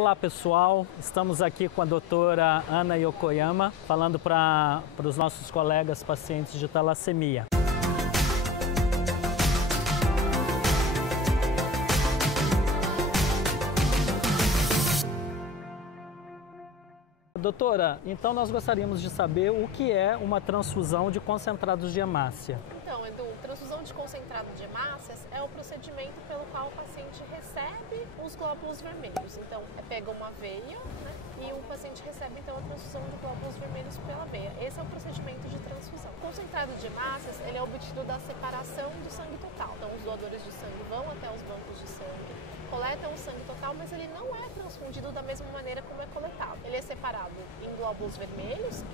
Olá pessoal, estamos aqui com a doutora Ana Yokoyama, falando para os nossos colegas pacientes de talassemia. Doutora, então nós gostaríamos de saber o que é uma transfusão de concentrados de hemácia. Então, Edu, transfusão de concentrado de hemácias é o procedimento pelo qual o paciente recebe os glóbulos vermelhos. Então, pega uma veia, né, e o paciente recebe então a transfusão de glóbulos vermelhos pela veia. Esse é o procedimento de transfusão. O concentrado de hemácias, ele é obtido da separação do sangue total. Então, os doadores de sangue vão até os bancos de sangue, coletam o sangue total, mas ele não é transfundido da mesma maneira como é coletado. Ele é separado em glóbulos vermelhos,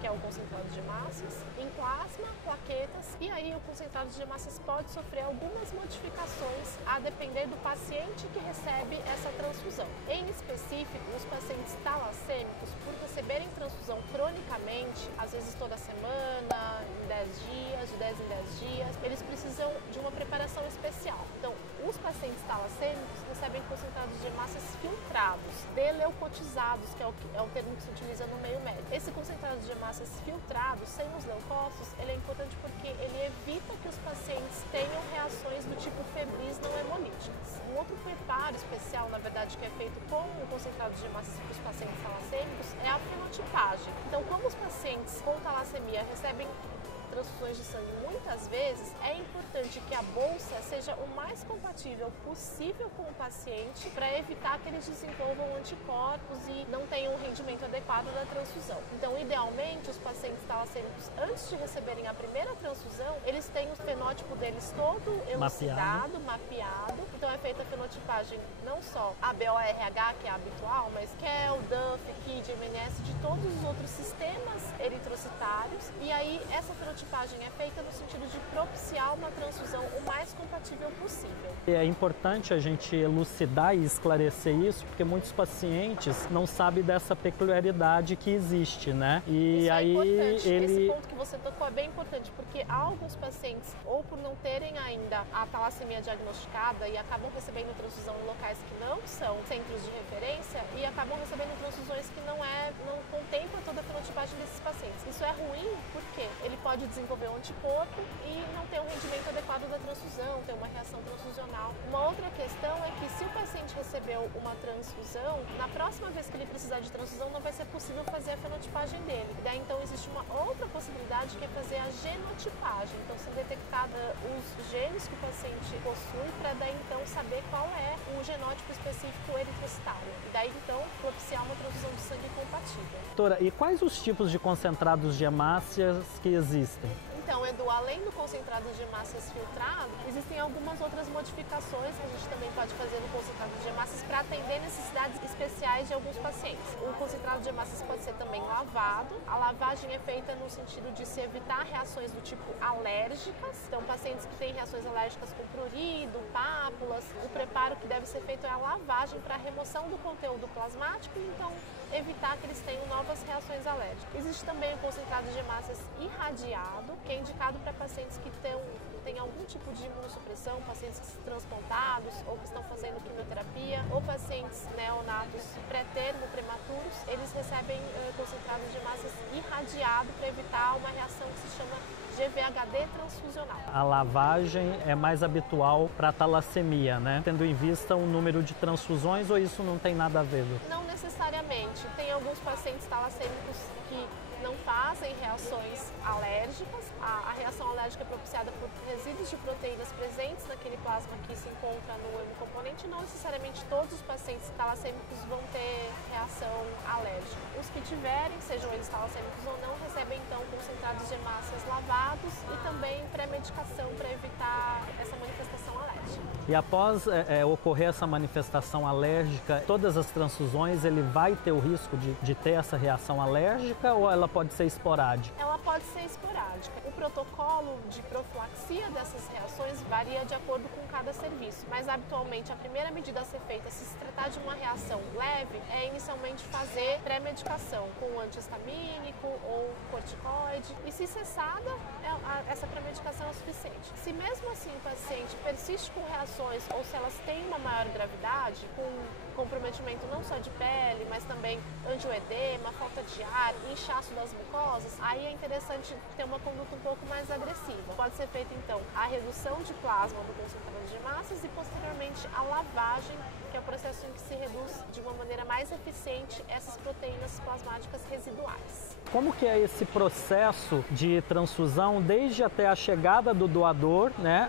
que é o concentrado de hemácias, em plasma, plaquetas, e aí o concentrado de hemácias pode sofrer algumas modificações a depender do paciente que recebe essa transfusão. Em específico, os pacientes talassêmicos, por receberem transfusão cronicamente, às vezes toda semana, em 10 dias, de 10 em 10 dias, eles precisam de uma preparação especial. Então, os pacientes talassêmicos recebem concentrados de hemácias filtrados, deleucotizados, que é o termo que se utiliza no meio médico. Esse concentrado de hemácias filtrados, sem os leucócitos, ele é importante porque ele evita que os pacientes tenham reações do tipo febris não hemolíticas. Um outro preparo especial, na verdade, que é feito com o concentrado de hemácias para os pacientes talassêmicos é a fenotipagem. Então, como os pacientes com talassemia recebem transfusões de sangue muitas vezes, é importante que a bolsa seja o mais compatível possível com o paciente para evitar que eles desenvolvam anticorpos e não tenham um rendimento adequado da transfusão. Então, idealmente, os pacientes talassêmicos, antes de receberem a primeira transfusão, eles têm o fenótipo deles todo elucidado, mapeado. Então, é feita a fenotipagem não só a BORH, que é habitual, mas KEL, DUF, KID, MNS, de todos os outros sistemas eritrocitários. E aí, essa fenotipagem é feita no sentido de propiciar uma transfusão o mais compatível possível. É importante a gente elucidar e esclarecer isso, porque muitos pacientes não sabem dessa peculiaridade que existe, né? E isso aí é importante. Esse ponto que você tocou é bem importante, porque há alguns pacientes, ou por não terem ainda a talassemia diagnosticada e acabam recebendo transfusão em locais que não são centros de referência e acabam recebendo transfusões que não contemplam toda a fenotipagem desses pacientes. Isso é ruim porque ele pode desenvolver um anticorpo e não ter um rendimento adequado da transfusão, ter uma reação transfusional. Uma outra questão é que se o paciente recebeu uma transfusão, na próxima vez que ele precisar de transfusão não vai ser possível fazer a fenotipagem dele. E daí então existe uma outra possibilidade que é fazer a genotipagem. Então ser detectada os genes que o paciente possui para daí então saber qual é o genótipo específico eritrocitário. E daí então propiciar uma transfusão de sangue compatível. Doutora, e quais os tipos de concentrados de hemácias que existem? Então, Edu, além do concentrado de hemácias filtrado, existem algumas outras modificações que a gente também pode fazer no concentrado de hemácias para atender necessidades especiais de alguns pacientes. O concentrado de hemácias pode ser também lavado. A lavagem é feita no sentido de se evitar reações do tipo alérgicas. Então, pacientes que têm reações alérgicas com prurido, pápulas, o preparo que deve ser feito é a lavagem para remoção do conteúdo plasmático e então evitar que eles tenham novas reações alérgicas. Existe também o concentrado de hemácias irradiado, que é indicado para pacientes que têm algum tipo de imunossupressão, pacientes transplantados ou que estão fazendo quimioterapia, ou pacientes neonatos pré-termo, prematuros, eles recebem concentrado de hemácias irradiado para evitar uma reação que se chama GVHD transfusional. A lavagem é mais habitual para a talassemia, né? Tendo em vista o número de transfusões, ou isso não tem nada a ver? Não necessariamente. Tem alguns pacientes talassêmicos que não fazem reações alérgicas. A reação alérgica é propiciada por resíduos de proteínas presentes naquele plasma que se encontra no hemocomponente. Não necessariamente todos os pacientes talassêmicos vão ter reação alérgica. Os que tiverem, sejam eles talassêmicos ou não, recebem então concentrados de hemácias lavados e também pré-medicação para evitar essa manifestação alérgica. E após ocorrer essa manifestação alérgica, todas as transfusões, ele vai ter o risco de ter essa reação alérgica ou ela pode ser esporádica? Ela pode ser esporádica. plasmádica. O protocolo de profilaxia dessas reações varia de acordo com cada serviço, mas habitualmente a primeira medida a ser feita, se tratar de uma reação leve, é inicialmente fazer pré-medicação com antihistamínico ou corticoide, e se cessada, essa pré-medicação é suficiente. Se mesmo assim o paciente persiste com reações ou se elas têm uma maior gravidade, com comprometimento não só de pele, mas também angioedema, falta de ar, inchaço das mucosas, aí é interessante ter uma conduta um pouco mais agressiva. Pode ser feita então a redução de plasma do concentrado de hemácias e posteriormente a lavagem, que é o processo em que se reduz de uma maneira mais eficiente essas proteínas plasmáticas residuais. Como que é esse processo de transfusão desde até a chegada do doador, né,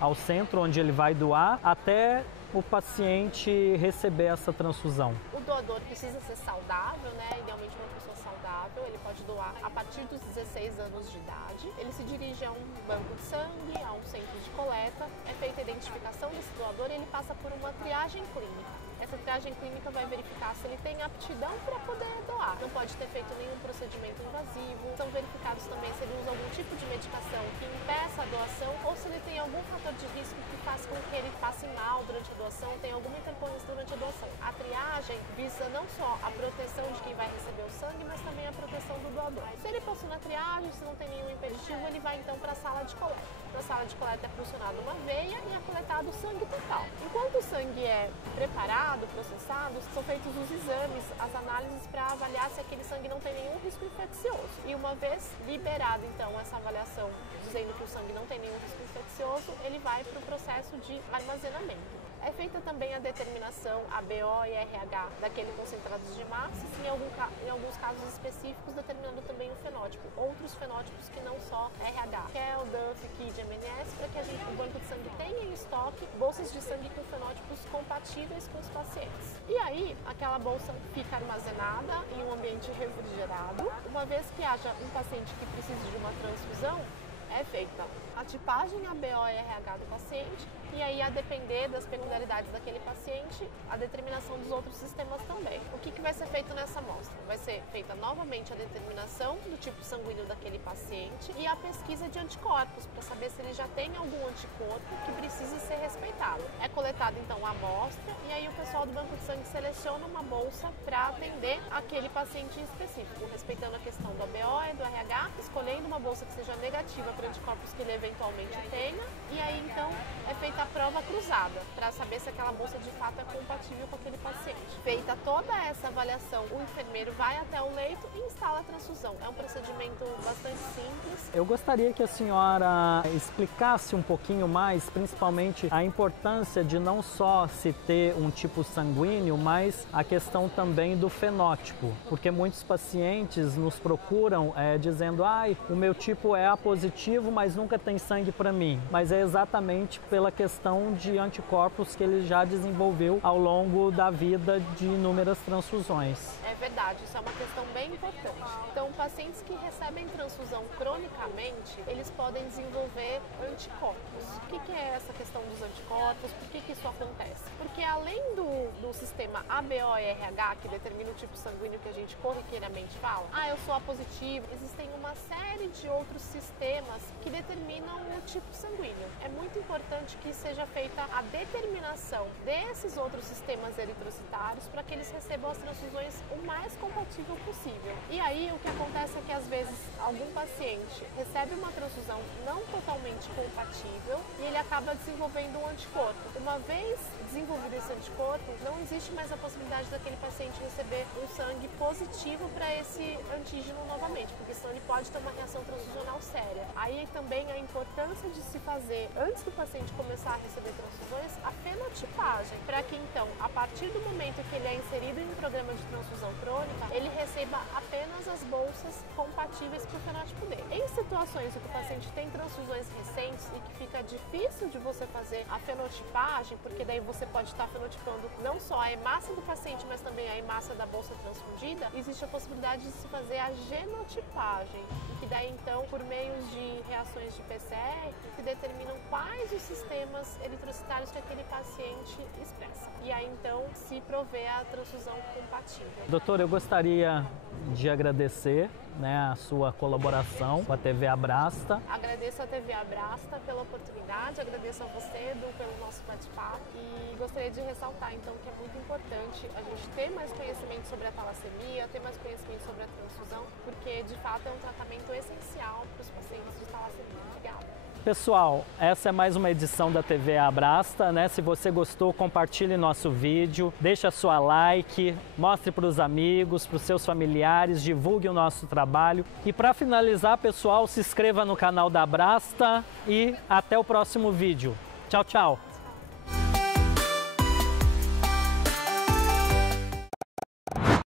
ao centro onde ele vai doar, até o paciente receber essa transfusão? O doador precisa ser saudável, né? Idealmente uma pessoa saudável, ele pode doar a partir dos 16 anos de idade. Ele se dirige a um banco de sangue, a um centro de coleta, é feita a identificação desse doador e ele passa por uma triagem clínica. Essa triagem clínica vai verificar se ele tem aptidão para poder doar. Não pode ter feito nenhum procedimento invasivo. São verificados também se ele usa algum tipo de medicação que impeça a doação ou se ele tem algum fator de risco que faz com que ele passe mal durante a doação, tem alguma intercorrência durante a doação. A triagem visa não só a proteção de quem vai receber o sangue, mas também a proteção do doador. Se ele passou na triagem, se não tem nenhum impeditivo, ele vai então para a sala de coleta. Na sala de coleta é funcionada uma veia e é coletado o sangue total. Enquanto o sangue é preparado, processado, são feitos os exames, as análises para avaliar se aquele sangue não tem nenhum risco infeccioso. E uma vez liberada então essa avaliação dizendo que o sangue não tem nenhum risco infeccioso, ele vai para o processo de armazenamento. É feita também a determinação, a BO e RH daquele concentrado de hemácias, em alguns casos específicos determinando também o fenótipo, outros fenótipos que não só RH, KEL, DUF, KID, MNS, para que o banco de sangue tenha em estoque bolsas de sangue com fenótipos compatíveis com os pacientes. E aí, aquela bolsa fica armazenada em um ambiente refrigerado. Uma vez que haja um paciente que precise de uma transfusão, é feita a tipagem ABO e RH do paciente e aí, a depender das peculiaridades daquele paciente, a determinação dos outros sistemas também. O que vai ser feito nessa amostra? Vai ser feita novamente a determinação do tipo sanguíneo daquele paciente e a pesquisa de anticorpos para saber se ele já tem algum anticorpo que precisa ser respeitado. É coletada então a amostra e aí o pessoal do banco de sangue seleciona uma bolsa para atender aquele paciente em específico, respeitando a questão do ABO e do RH, escolhendo uma bolsa que seja negativa para anticorpos que ele eventualmente tenha, e aí então é feita a prova cruzada para saber se aquela bolsa de fato é compatível com aquele paciente. Feita toda essa avaliação, o enfermeiro vai até o leito e instala a transfusão. É um procedimento bastante simples. Eu gostaria que a senhora explicasse um pouquinho mais, principalmente a importância de não só se ter um tipo sanguíneo, mas a questão também do fenótipo, porque muitos pacientes nos procuram dizendo: o meu tipo é A positivo, mas nunca tem sangue para mim. Mas é exatamente pela questão de anticorpos que ele já desenvolveu ao longo da vida de inúmeras transfusões. É verdade, isso é uma questão bem importante. Então, pacientes que recebem transfusão cronicamente, eles podem desenvolver anticorpos. O que é essa questão dos anticorpos? Por que isso acontece? Porque além do sistema ABO e RH, que determina o tipo sanguíneo que a gente corriqueiramente fala, eu sou A positivo, existem uma série de outros sistemas que determinam o tipo sanguíneo. É muito importante que seja feita a determinação desses outros sistemas eritrocitários para que eles recebam as transfusões o mais compatível possível. E aí o que acontece é que às vezes algum paciente recebe uma transfusão não totalmente compatível e ele acaba desenvolvendo um anticorpo. Uma vez desenvolvido esse anticorpo, não existe mais a possibilidade daquele paciente receber um sangue positivo para esse antígeno novamente, porque senão ele pode ter uma reação transfusional séria. Aí também a importância de se fazer, antes do paciente começar a receber transfusões, a fenotipagem, para que então, a partir do momento que ele é inserido em um programa de transfusão crônica, ele receba apenas as bolsas compatíveis para o fenótipo dele. Em situações em que o paciente tem transfusões recentes e que fica difícil de você fazer a fenotipagem, porque daí você você pode estar fenotipando não só a hemácia do paciente, mas também a hemácia da bolsa transfundida, existe a possibilidade de se fazer a genotipagem, e que daí então, por meio de reações de PCR, que determinam quais os sistemas eritrocitários que aquele paciente expressa. E aí então se provê a transfusão compatível. Doutor, eu gostaria de agradecer, a sua colaboração com a TV Abrasta. Agradeço a TV Abrasta pela oportunidade, agradeço a você, Edu, pelo nosso bate-papo, e gostaria de ressaltar então que é muito importante a gente ter mais conhecimento sobre a talassemia, ter mais conhecimento sobre a transfusão, porque de fato é um tratamento essencial para os pacientes de talassemia. Obrigada. Pessoal, essa é mais uma edição da TV Abrasta, Se você gostou, compartilhe nosso vídeo, deixe a sua like, mostre para os amigos, para os seus familiares, divulgue o nosso trabalho. E para finalizar, pessoal, se inscreva no canal da Abrasta e até o próximo vídeo. Tchau, tchau!